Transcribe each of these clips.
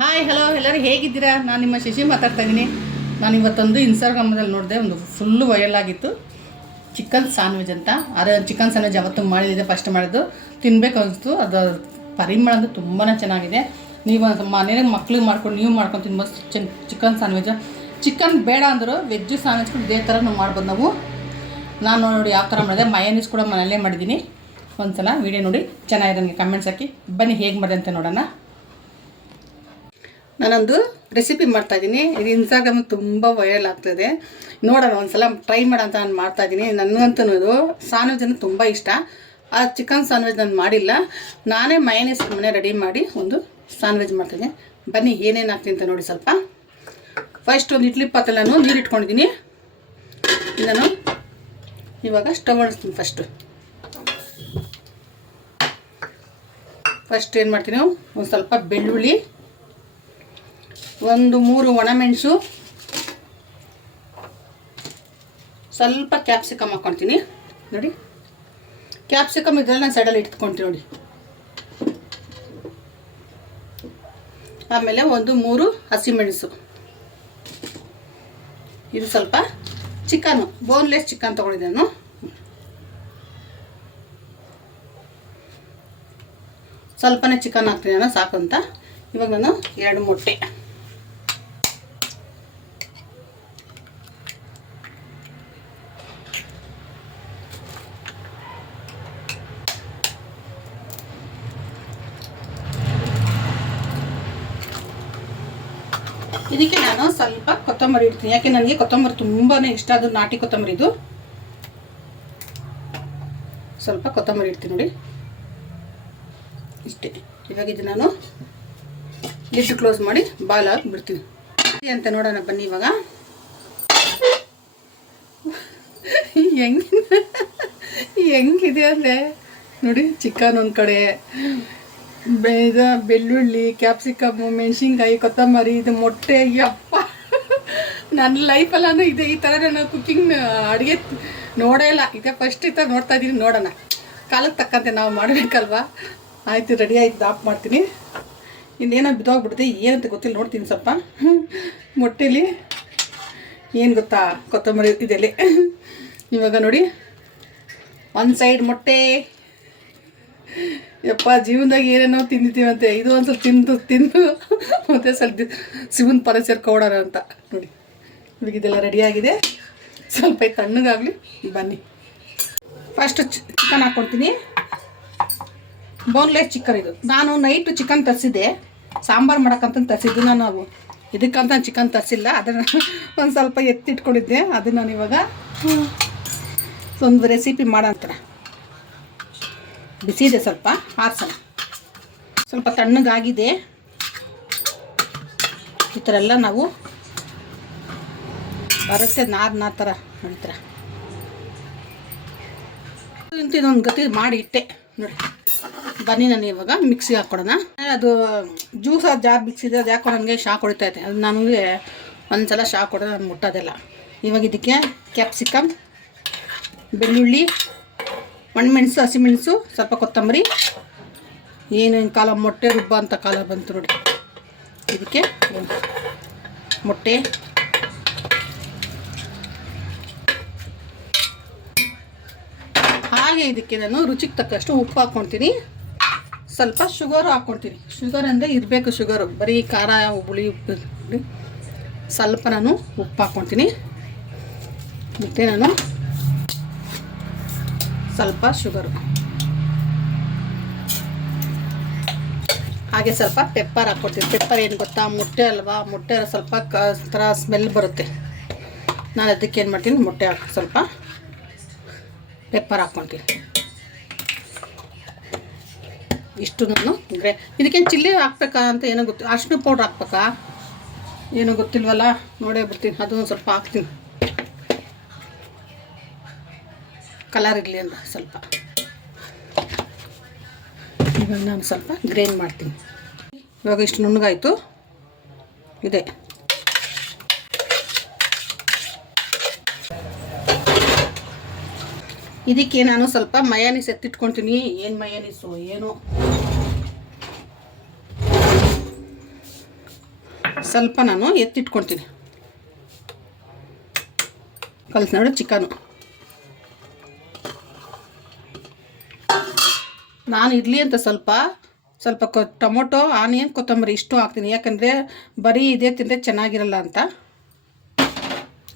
Hi hello ಎಲ್ಲರೂ ಹೇಗಿದ್ದೀರಾ? ನಾನು ನಿಮ್ಮ ಶಶಿ ಮಾತಾಡ್ತಾ ಇದ್ದೀನಿ ನಾನು ಇವತ್ತೊಂದು ಇನ್ಸ್ಟಾಗ್ರಾಮದಲ್ಲಿ ನೋಡಿದೆ, ಒಂದು ಫುಲ್ಲು ವೈರಲ್ ಆಗಿತ್ತು. ಚಿಕನ್ ಸ್ಯಾಂಡ್ವಿಚ್ ಅಂತ. ಅದೇ ಚಿಕನ್ ಸ್ಯಾಂಡ್ವಿಚ್ ಯಾವತ್ತೂ ಮಾಡಿದ್ದೆ ಫಸ್ಟ್ ಮಾಡಿದ್ದು. ತಿನ್ನಬೇಕು ಅನಿಸ್ತು. ಅದು ಪರಿಮಳ ಅಂತೂ ತುಂಬಾ ಚೆನ್ನಾಗಿದೆ. ನೀವು ಮನೇಲಿ ಮಕ್ಳಿಗೆ ಮಾಡ್ಕೊಂಡು, ನೀವು ಮಾಡ್ಕೊಂಡು ತಿನ್ಬೋದು ಚಿನ್ ಚಿಕನ್ ಸ್ಯಾಂಡ್ವಿಚ್ ಚಿಕನ್ ಬೇಡ ಅಂದರು ವೆಜ್ ಸ್ಯಾಂಡ್ವಿಚ್ ಕೂಡ ಇದೇ ಥರ ನಾವು ಮಾಡ್ಬೋದು ನಾವು. ನಾನು ನೋಡಿ ಯಾವ ಥರ ಮಾಡಿದೆ. ಮಯನೀಸ್ ಕೂಡ ಮನೆಯಲ್ಲೇ ಮಾಡಿದ್ದೀನಿ. ಒಂದು ಸಲ ವೀಡಿಯೋ ನೋಡಿ. ಚೆನ್ನಾಗಿದೆ ನನಗೆ ಕಮೆಂಟ್ಸ್ ಹಾಕಿ. ಬನ್ನಿ, ಹೇಗೆ ಮಾಡಿದೆ ಅಂತ ನೋಡೋಣ. ನಾನೊಂದು ರೆಸಿಪಿ ಮಾಡ್ತಾಯಿದ್ದೀನಿ ಇದು ಇನ್ಸ್ಟಾಗ್ರಾಮ್ ತುಂಬ ವೈರಲ್ ಆಗ್ತದೆ. ನೋಡೋಣ ಒಂದು ಸಲ ಟ್ರೈ ಮಾಡೋಂತ ನಾನು ಮಾಡ್ತಾಯಿದ್ದೀನಿ ನನಗಂತೂ ಅದು ಸಾನ್ವೆಜ್ ಅಂದರೆ ತುಂಬ ಇಷ್ಟ. ಆ ಚಿಕನ್ ಸಾನ್ವೆಜ್ ನಾನು ಮಾಡಿಲ್ಲ. ನಾನೇ ಮಯನೀಸ್ ಮನೆ ರೆಡಿ ಮಾಡಿ ಒಂದು ಸಾನ್ವೆಜ್ ಮಾಡ್ತೀನಿ ಬನ್ನಿ, ಏನೇನು ಹಾಕ್ತೀನಿ ಅಂತ ನೋಡಿ ಸ್ವಲ್ಪ. ಫಸ್ಟ್ ಒಂದು ಇಡ್ಲಿ ಪಾತ್ರೆ ನಾನು ನೀರು ಇಟ್ಕೊಂಡಿದ್ದೀನಿ. ನಾನು ಇವಾಗ ಸ್ಟವ್ ಅಳಿಸ್ತೀನಿ ಫಸ್ಟು ಫಸ್ಟ್ ಏನು ಮಾಡ್ತೀನಿ, ಒಂದು ಸ್ವಲ್ಪ ಬೆಳ್ಳುಳ್ಳಿ ಒಂದು ಮೂರು ಒಣಮೆಣಸು. ಸ್ವಲ್ಪ ಕ್ಯಾಪ್ಸಿಕಮ್ ಹಾಕ್ಕೊಳ್ತೀನಿ ನೋಡಿ. ಕ್ಯಾಪ್ಸಿಕಮ್ ಇದ್ರಲ್ಲಿ ನಾನು ಸೈಡಲ್ಲಿ ಇಟ್ಕೊಳ್ತೀನಿ ನೋಡಿ. ಆಮೇಲೆ ಒಂದು ಮೂರು ಹಸಿಮೆಣಸು. ಇದು ಸ್ವಲ್ಪ ಚಿಕನ್ ಬೋನ್ಲೆಸ್ ಚಿಕನ್ ತೊಗೊಂಡಿದ್ದೆ ನಾನು. ಸ್ವಲ್ಪನೇ ಚಿಕನ್ ಹಾಕ್ತೀನಿ ನಾನು, ಸಾಕು ಅಂತ. ಇವಾಗ ನಾನು ಎರಡು ಮೊಟ್ಟೆ. ಇದಕ್ಕೆ ನಾನು ಸ್ವಲ್ಪ ಕೊತ್ತಂಬರಿ ಇಡ್ತೀನಿ. ಯಾಕೆ ನನಗೆ ಕೊತ್ತಂಬರಿ ತುಂಬಾ ಇಷ್ಟ. ಅದು ನಾಟಿ ಕೊತ್ತಂಬರಿ ಇದು ಸ್ವಲ್ಪ ಕೊತ್ತಂಬರಿ ಇಡ್ತೀನಿ ನೋಡಿ. ಇಷ್ಟೇ. ಇವಾಗ ಇದು ನಾನು ಲಿಡ್ ಕ್ಲೋಸ್ ಮಾಡಿ ಬಾಲ್ ಬಿಡ್ತೀನಿ ಅಂತ ನೋಡೋಣ ಬನ್ನಿ ಇವಾಗ. ಹೆಂಗೆ ಹೆಂಗಿದೆ ಅಂದರೆ ನೋಡಿ ಚಿಕನ್ ಒಂದು ಕಡೆ. ಇದು ಬೆಳ್ಳುಳ್ಳಿ ಕ್ಯಾಪ್ಸಿಕಮ್ಮು ಮೆಣಸಿನ್ಕಾಯಿ, ಕೊತ್ತಂಬರಿ, ಇದು ಮೊಟ್ಟೆ, ಯಪ್ಪ. ನನ್ನ ಲೈಫಲ್ಲೂ ಇದೆ, ಈ ಥರ ನಾನು ಕುಕ್ಕಿಂಗ್ ಅಡುಗೆ ನೋಡೇ ಇಲ್ಲ. ಇದೇ ಫಸ್ಟ್ ಈ ಥರ ನೋಡ್ತಾ ಇದ್ದೀನಿ ನೋಡೋಣ. ಕಾಲಕ್ಕೆ ತಕ್ಕಂತೆ ನಾವು ಮಾಡಬೇಕಲ್ವಾ? ಆಯಿತು ರೆಡಿ ಆಯ್ತು ಆಫ್ ಮಾಡ್ತೀನಿ. ಇನ್ನೇನೋ ಬಿದ್ದೋಗ್ಬಿಡುತ್ತೆ ಏನಂತ ಗೊತ್ತಿಲ್ಲ, ನೋಡ್ತೀನಿ ಸ್ವಲ್ಪ. ಮೊಟ್ಟೆಲಿ, ಏನು ಗೊತ್ತಾ? ಕೊತ್ತಂಬರಿ ಇದೆಲ್ಲಿ? ಇವಾಗ ನೋಡಿ. ಒಂದು ಸೈಡ್ ಮೊಟ್ಟೆ. ಯಪ್ಪ, ಜೀವನದಾಗ ಏನೇನೋ ತಿಂದಿದ್ದೀವಂತೆ ಇದು ಒಂದು ತಿಂದು ತಿಂದು ಮತ್ತೆ ಸ್ವಲ್ಪ ಶಿವನ ಪದ ಸೇರ್ಕೊಡೋಣ ಅಂತ. ನೋಡಿ, ಇವಾಗ ಇದೆಲ್ಲ ರೆಡಿಯಾಗಿದೆ ಸ್ವಲ್ಪ ತಣ್ಣಗಾಗಲಿ, ಬನ್ನಿ. ಫಸ್ಟ್ ಚಿಕನ್ ಹಾಕ್ಕೊಳ್ತೀನಿ ಬೋನ್ಲೆಸ್ ಚಿಕನ್ ಇದು. ನಾನು ನೈಟು ಚಿಕನ್ ತರಿಸಿದ್ದೆ. ಸಾಂಬಾರು ಮಾಡೋಕ್ಕಂತ ತರಿಸಿದ್ದು ನಾನು ಇದಕ್ಕಂತ ಚಿಕನ್ ತರಿಸಿಲ್ಲ. ಅದನ್ನು ಒಂದು ಸ್ವಲ್ಪ ಎತ್ತಿಟ್ಕೊಂಡಿದ್ದೆ. ಅದನ್ನು ನಾನು ಇವಾಗ ಒಂದು ರೆಸಿಪಿ ಮಾಡೋಂತರ ಬಿಸಿ ಇದೆ ಸ್ವಲ್ಪ ಹಾಸನ ಸ್ವಲ್ಪ. ತಣ್ಣಗಾಗಿದೆ. ಈ ಥರ ಎಲ್ಲ ನಾವು ಬರುತ್ತೆ, ನಾರ್ ನಾರು ಥರ ನಂತರ ಇದೊಂದು ಗತಿ ಮಾಡಿ ಇಟ್ಟೆ. ನೋಡಿ, ಬನ್ನಿ ನಾನು ಇವಾಗ ಮಿಕ್ಸಿಗೆ ಹಾಕ್ಕೊಡೋಣ. ಅದು ಜ್ಯೂಸ್ ಅದು ಜಾರ್ ಮಿಕ್ಸ್ ಇದೆ ಅದು ಯಾಕೋ ನನಗೆ ಶಾಕ್ ಹೊಡಿತೈತೆ ಅದು ನನಗೆ ಒಂದ್ಸಲ ಶಾಕ್ ಹೊಡೆದು ನಾನು ಮುಟ್ಟೋದಿಲ್ಲ. ಇವಾಗ ಇದಕ್ಕೆ ಕ್ಯಾಪ್ಸಿಕಮ್, ಬೆಳ್ಳುಳ್ಳಿ ಒಣಮೆಣಸು ಹಸಿಮೆಣಸು ಸ್ವಲ್ಪ ಕೊತ್ತಂಬರಿ. ಏನೇನು ಕಾಲ ಮೊಟ್ಟೆ ರುಬ್ಬ ಅಂತ ಕಾಲ ಬಂತು ನೋಡಿ. ಇದಕ್ಕೆ ಮೊಟ್ಟೆ. ಹಾಗೆ ಇದಕ್ಕೆ ನಾನು ರುಚಿಗೆ ತಕ್ಕಷ್ಟು ಉಪ್ಪು ಹಾಕ್ಕೊಳ್ತೀನಿ. ಸ್ವಲ್ಪ ಶುಗರು ಹಾಕ್ಕೊಳ್ತೀನಿ. ಶುಗರ್ ಅಂದರೆ ಇರಬೇಕು ಶುಗರು ಬರೀ ಖಾರ, ಹುಳಿ, ಉಪ್ಪು. ಸ್ವಲ್ಪ ನಾನು ಉಪ್ಪು ಹಾಕ್ಕೊಳ್ತೀನಿ. ಮತ್ತು ನಾನು ಸ್ವಲ್ಪ ಶುಗರು ಹಾಗೆ ಸ್ವಲ್ಪ ಪೆಪ್ಪರ್ ಹಾಕ್ಕೊಡ್ತೀನಿ ಪೆಪ್ಪರ್ ಏನು ಗೊತ್ತಾ? ಮೊಟ್ಟೆ ಅಲ್ವಾ? ಮೊಟ್ಟೆ ಸ್ವಲ್ಪ ಕ ಥರ ಸ್ಮೆಲ್ ಬರುತ್ತೆ. ನಾನು ಅದಕ್ಕೆ ಏನು ಮಾಡ್ತೀನಿ? ಮೊಟ್ಟೆ ಹಾಕಿ ಸ್ವಲ್ಪ ಪೆಪ್ಪರ್ ಹಾಕ್ಕೊತೀನಿ ಇಷ್ಟು ನಾನು ಗ್ರೇ ಇದಕ್ಕೇನು ಚಿಲ್ಲಿ ಹಾಕ್ಬೇಕಾ ಅಂತ ಏನೋ ಗೊತ್ತು ಅರ್ಶಿನ ಪೌಡ್ರ್ ಹಾಕ್ಬೇಕಾ? ಏನೋ ಗೊತ್ತಿಲ್ವಲ್ಲ? ನೋಡೇ ಬಿಡ್ತೀನಿ. ಅದು ಸ್ವಲ್ಪ ಹಾಕ್ತೀನಿ. ಕಲರ್ ಇರಲಿ ಅಂತ ಸ್ವಲ್ಪ. ಇವಾಗ ನಾನು ಸ್ವಲ್ಪ ಗ್ರೈಂಡ್ ಮಾಡ್ತೀನಿ. ಇವಾಗ ಇಷ್ಟು ನುಣ್ಣಗಾಯಿತು. ಇದೆ. ಇದಕ್ಕೆ ನಾನು ಸ್ವಲ್ಪ ಮಯಾನೀಸ್ ಎತ್ತಿಟ್ಕೊಳ್ತೀನಿ ಏನು ಮಯಾನೀಸು ಏನು. ಸ್ವಲ್ಪ ನಾನು ಎತ್ತಿಟ್ಕೊಳ್ತೀನಿ ಕಲ್ಸಿ ನೋಡಿ ಚಿಕನು. ನಾನು ಇಡ್ಲಿ ಅಂತ ಸ್ವಲ್ಪ ಸ್ವಲ್ಪ ಕೊ, ಟೊಮೊಟೊ, ಆನಿಯನ್, ಕೊತ್ತಂಬರಿ ಇಷ್ಟು ಹಾಕ್ತೀನಿ. ಯಾಕಂದರೆ ಬರೀ ಇದೇ ತಿಂದರೆ ಚೆನ್ನಾಗಿರಲ್ಲ ಅಂತ.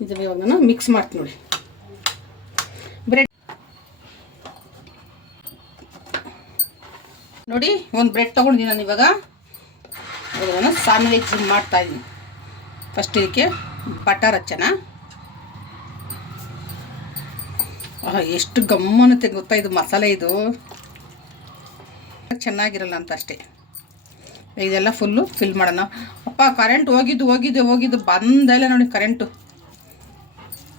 ಇದನ್ನು ಇವಾಗ ನಾನು ಮಿಕ್ಸ್ ಮಾಡ್ತೀನಿ ನೋಡಿ. ಬ್ರೆಡ್ ನೋಡಿ, ಒಂದು ಬ್ರೆಡ್ ತೊಗೊಂಡಿದ್ದೀನಿ ನಾನು ಇವಾಗ. ನಾನು ಸ್ಯಾಂಡ್ವಿಚ್ ಮಾಡ್ತಾಯಿದ್ದೀನಿ ಫಸ್ಟ್ ಇದಕ್ಕೆ ಬಟರ್ ಎಷ್ಟು ಎಷ್ಟು ಗಮ್ಮನತ್ತೆ ಗೊತ್ತಾ ಇದು ಮಸಾಲೆ ಇದು. ಚೆನ್ನಾಗಿರಲ್ಲ ಅಂತ ಅಷ್ಟೇ. ಇದೆಲ್ಲ ಫುಲ್ಲು ಫಿಲ್ ಮಾಡೋಣ. ಅಪ್ಪ ಕರೆಂಟ್ ಹೋಗಿದ್ದು ಹೋಗಿದ್ದು ಹೋಗಿದ್ದು, ಬಂದಲ್ಲ ನೋಡಿ ಕರೆಂಟು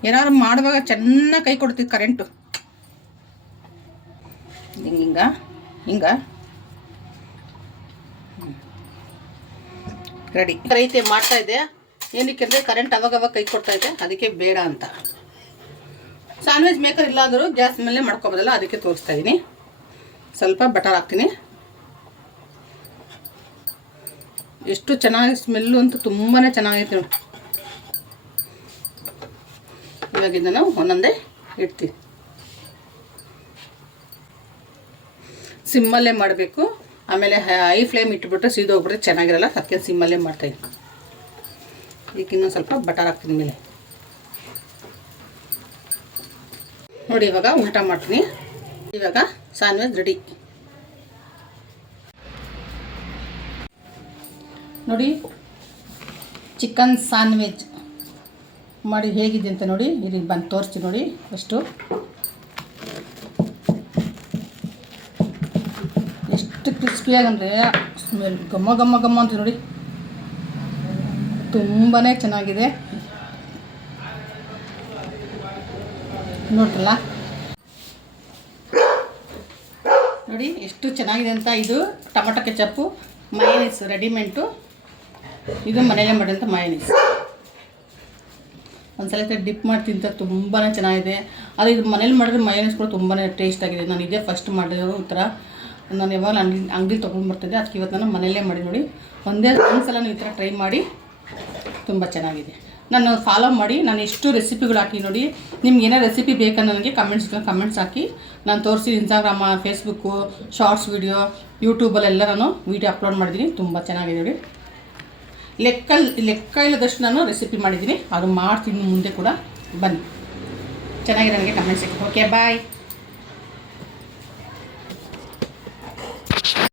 ಏನಾದ್ರು ಮಾಡುವಾಗ ಚೆನ್ನಾಗಿ ಕೈ ಕೊಡ್ತೀವಿ ಕರೆಂಟು ಹಿಂಗೆ, ಹಿಂಗ ಹಿಂಗ. ರೆಡಿ ರೈತೆ ಮಾಡ್ತಾ ಇದೆ ಏನಕ್ಕೆ ಅಂದರೆ ಕರೆಂಟ್ ಅವಾಗ ಅವಾಗ ಕೈ ಕೊಡ್ತಾ ಇದೆ ಅದಕ್ಕೆ ಬೇಡ ಅಂತ. ಸ್ಯಾಂಡ್ವಿಚ್ ಮೇಕರ್ ಇಲ್ಲ ಅಂದರೂ ಗ್ಯಾಸ್ ಮೇಲೆ ಮಾಡ್ಕೊಬೋದಲ್ಲ, ಅದಕ್ಕೆ ತೋರಿಸ್ತಾ ಇದ್ದೀನಿ ಸ್ವಲ್ಪ ಬಟರ್ ಹಾಕ್ತೀನಿ. ಎಷ್ಟು ಚೆನ್ನಾಗಿ ಸ್ಮೆಲ್ಲು ಅಂತೂ ತುಂಬಾ ಚೆನ್ನಾಗೈತೆ ನೋಡಿ. ಇವಾಗ ಇದನ್ನು ಒಂದೊಂದೇ ಇಡ್ತೀವಿ ಸಿಮ್ಮಲ್ಲೇ ಮಾಡಬೇಕು. ಆಮೇಲೆ ಹೈ ಫ್ಲೇಮ್ ಇಟ್ಬಿಟ್ಟು ಸೀದೋಗ್ಬಿಟ್ರೆ ಚೆನ್ನಾಗಿರಲ್ಲ, ಅದಕ್ಕೆ ಸಿಮ್ಮಲ್ಲೇ ಮಾಡ್ತಾಯಿದ್ದೀನಿ ಈಗ ಇನ್ನೊಂದು ಸ್ವಲ್ಪ ಬಟರ್ ಹಾಕ್ತೀನಿ ಮೇಲೆ. ನೋಡಿ, ಇವಾಗ ಉಲ್ಟಾ ಮಾಡ್ತೀನಿ. ಇವಾಗ ಸ್ಯಾಂಡ್ವಿಚ್ ರೆಡಿ ನೋಡಿ, ಚಿಕನ್ ಸ್ಯಾಂಡ್ವಿಚ್ ಮಾಡಿ ಹೇಗಿದೆ ಅಂತ ನೋಡಿ, ಇಲ್ಲಿ ಬಂದು ತೋರಿಸಿ ನೋಡಿ ಫಸ್ಟು ಎಷ್ಟು ಕ್ರಿಸ್ಪಿಯಾಗಂದರೆ ಸ್ಮೆಲ್ ಘಮ ಘಮ ಘಮ ಅಂತ ನೋಡಿ. ತುಂಬಾ ಚೆನ್ನಾಗಿದೆ. ನೋಡ್ರಲ್ಲ? ನೋಡಿ, ಎಷ್ಟು ಚೆನ್ನಾಗಿದೆ ಅಂತ. ಇದು ಟೊಮಟೊ ಕೆಚಪ್ಪು ಮಯನೀಸ್ ರೆಡಿಮೆಂಟು ಇದು ಮನೆಯಲ್ಲೇ ಮಾಡಿದಂಥ ಮಯನೀಸ್ ಒಂದ್ಸಲ ಡಿಪ್ ಮಾಡಿ ತಿಂತ ತುಂಬಾ ಚೆನ್ನಾಗಿದೆ. ಅದು ಇದು ಮನೇಲಿ ಮಾಡಿದ್ರೆ ಮಯನೀಸ್ ಕೂಡ ತುಂಬಾ ಟೇಸ್ಟ್ ಆಗಿದೆ. ನಾನು ಇದೇ ಫಸ್ಟ್ ಮಾಡಿರೋ ಥರ ನಾನು ಯಾವಾಗ ಅಂಗಡಿ ಅಂಗಡಿ ತೊಗೊಂಡ್ಬರ್ತಿದ್ದೆ ಅದಕ್ಕೆ ಇವತ್ತು ನಾನು ಮನೆಯಲ್ಲೇ ಮಾಡಿ ನೋಡಿ. ಒಂದೇ ಒಂದು ಸಲ ನೀವು ಈ ಥರ ಟ್ರೈ ಮಾಡಿ, ತುಂಬ ಚೆನ್ನಾಗಿದೆ. ನಾನು ಫಾಲೋ ಮಾಡಿ, ನಾನು ಎಷ್ಟು ರೆಸಿಪಿಗಳು ಹಾಕಿ ನೋಡಿ, ನಿಮ್ಗೆ ಏನೇ ರೆಸಿಪಿ ಬೇಕಾ ನನಗೆ ಕಮೆಂಟ್ಸ್ ಕಮೆಂಟ್ಸ್ ಹಾಕಿ. ನಾನು ತೋರಿಸಿ ಇನ್ಸ್ಟಾಗ್ರಾಮ ಫೇಸ್ಬುಕ್ಕು ಶಾರ್ಟ್ಸ್ ವೀಡಿಯೋ ಯೂಟ್ಯೂಬಲ್ಲೆಲ್ಲ ನಾನು ವೀಡಿಯೋ ಅಪ್ಲೋಡ್ ಮಾಡಿದ್ದೀನಿ ತುಂಬ ಚೆನ್ನಾಗಿದೆ ನೋಡಿ. ಲೆಕ್ಕ ಲೆಕ್ಕ ಇಲ್ಲದಷ್ಟು ನಾನು ರೆಸಿಪಿ ಮಾಡಿದ್ದೀನಿ ಅದು ಮಾಡ್ತೀನಿ ಮುಂದೆ ಕೂಡ. ಬನ್ನಿ. ಚೆನ್ನಾಗಿದೆ ನನಗೆ ಕಮೆಂಟ್ಸ್ ಓಕೆ ಬಾಯ್